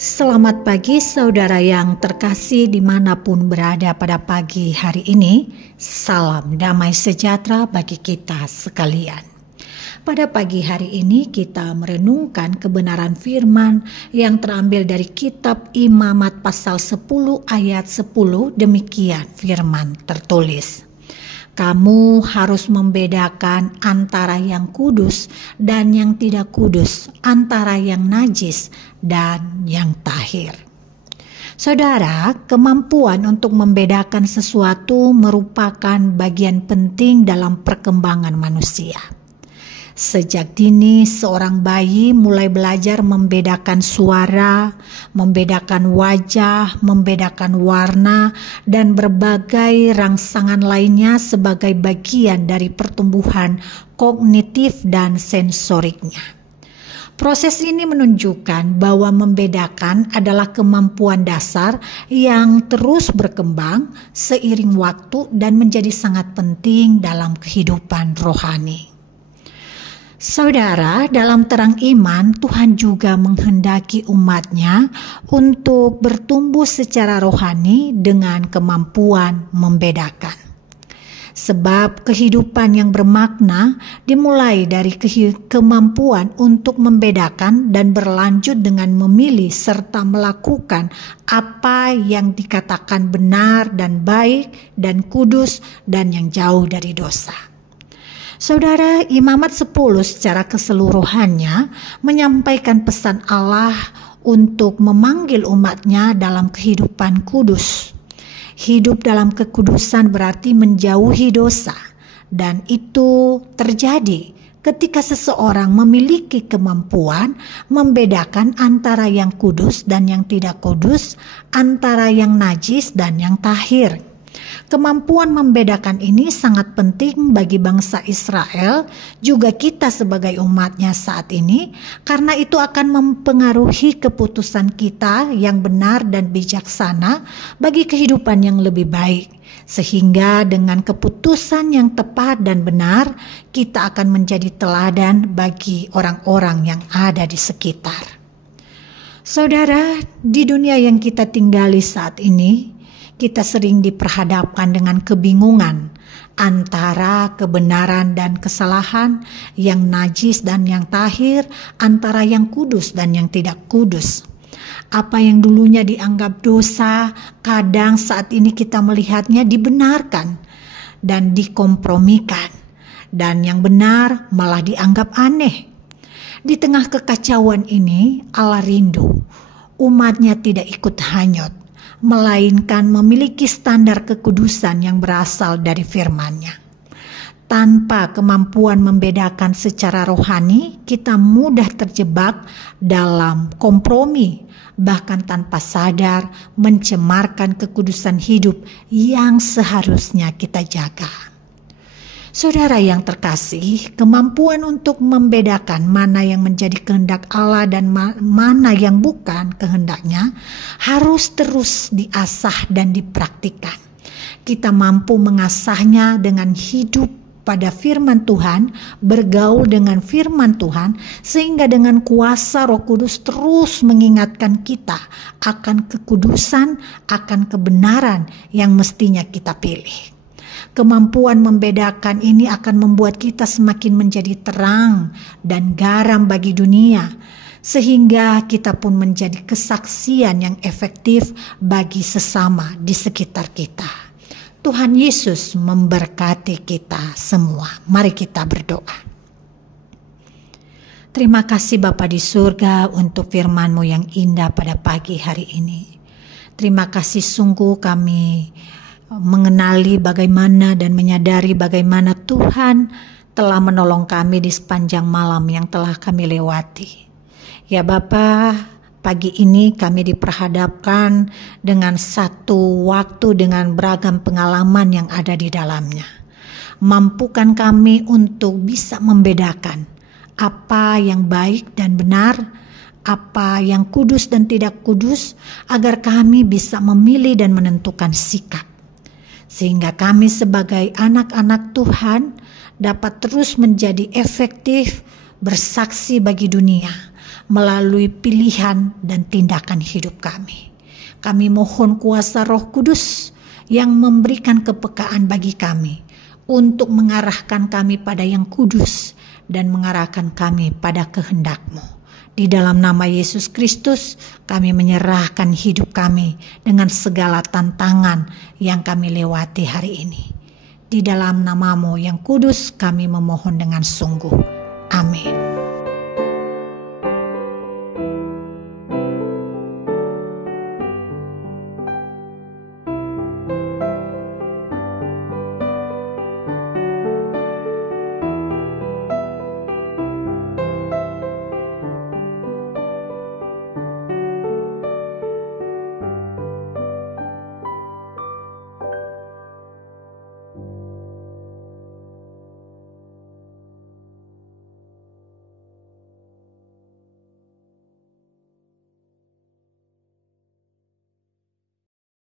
Selamat pagi saudara yang terkasih dimanapun berada pada pagi hari ini. Salam damai sejahtera bagi kita sekalian. Pada pagi hari ini kita merenungkan kebenaran firman yang terambil dari kitab Imamat pasal 10 ayat 10. Demikian firman tertulis. Kamu harus membedakan antara yang kudus dan yang tidak kudus, antara yang najis dan yang tahir. Saudara, kemampuan untuk membedakan sesuatu merupakan bagian penting dalam perkembangan manusia. Sejak dini, seorang bayi mulai belajar membedakan suara, membedakan wajah, membedakan warna, dan berbagai rangsangan lainnya sebagai bagian dari pertumbuhan kognitif dan sensoriknya. Proses ini menunjukkan bahwa membedakan adalah kemampuan dasar yang terus berkembang seiring waktu dan menjadi sangat penting dalam kehidupan rohani. Saudara, dalam terang iman, Tuhan juga menghendaki umat-Nya untuk bertumbuh secara rohani dengan kemampuan membedakan. Sebab kehidupan yang bermakna dimulai dari kemampuan untuk membedakan dan berlanjut dengan memilih serta melakukan apa yang dikatakan benar dan baik dan kudus dan yang jauh dari dosa. Saudara, Imamat 10 secara keseluruhannya menyampaikan pesan Allah untuk memanggil umat-Nya dalam kehidupan kudus. Hidup dalam kekudusan berarti menjauhi dosa, dan itu terjadi ketika seseorang memiliki kemampuan membedakan antara yang kudus dan yang tidak kudus, antara yang najis dan yang tahir. Kemampuan membedakan ini sangat penting bagi bangsa Israel, juga kita sebagai umat-Nya saat ini, karena itu akan mempengaruhi keputusan kita yang benar dan bijaksana bagi kehidupan yang lebih baik. Sehingga dengan keputusan yang tepat dan benar, kita akan menjadi teladan bagi orang-orang yang ada di sekitar. Saudara, di dunia yang kita tinggali saat ini, kita sering diperhadapkan dengan kebingungan antara kebenaran dan kesalahan, yang najis dan yang tahir, antara yang kudus dan yang tidak kudus. Apa yang dulunya dianggap dosa, kadang saat ini kita melihatnya dibenarkan dan dikompromikan, dan yang benar malah dianggap aneh. Di tengah kekacauan ini, Allah rindu umat-Nya tidak ikut hanyut, melainkan memiliki standar kekudusan yang berasal dari firman-Nya. Tanpa kemampuan membedakan secara rohani, kita mudah terjebak dalam kompromi, bahkan tanpa sadar mencemarkan kekudusan hidup yang seharusnya kita jaga. Saudara yang terkasih, kemampuan untuk membedakan mana yang menjadi kehendak Allah dan mana yang bukan kehendak-Nya harus terus diasah dan dipraktikkan. Kita mampu mengasahnya dengan hidup pada firman Tuhan, bergaul dengan firman Tuhan, sehingga dengan kuasa Roh Kudus terus mengingatkan kita akan kekudusan, akan kebenaran yang mestinya kita pilih. Kemampuan membedakan ini akan membuat kita semakin menjadi terang dan garam bagi dunia, sehingga kita pun menjadi kesaksian yang efektif bagi sesama di sekitar kita. Tuhan Yesus memberkati kita semua. Mari kita berdoa. Terima kasih Bapa di surga untuk firman-Mu yang indah pada pagi hari ini. Terima kasih sungguh kami mengenali bagaimana dan menyadari bagaimana Tuhan telah menolong kami di sepanjang malam yang telah kami lewati. Ya Bapa, pagi ini kami diperhadapkan dengan satu waktu dengan beragam pengalaman yang ada di dalamnya. Mampukan kami untuk bisa membedakan apa yang baik dan benar, apa yang kudus dan tidak kudus, agar kami bisa memilih dan menentukan sikap. Sehingga kami sebagai anak-anak Tuhan dapat terus menjadi efektif bersaksi bagi dunia melalui pilihan dan tindakan hidup kami. Kami mohon kuasa Roh Kudus yang memberikan kepekaan bagi kami untuk mengarahkan kami pada yang kudus dan mengarahkan kami pada kehendak-Mu. Di dalam nama Yesus Kristus, kami menyerahkan hidup kami dengan segala tantangan yang kami lewati hari ini. Di dalam nama-Mu yang kudus, kami memohon dengan sungguh. Amin.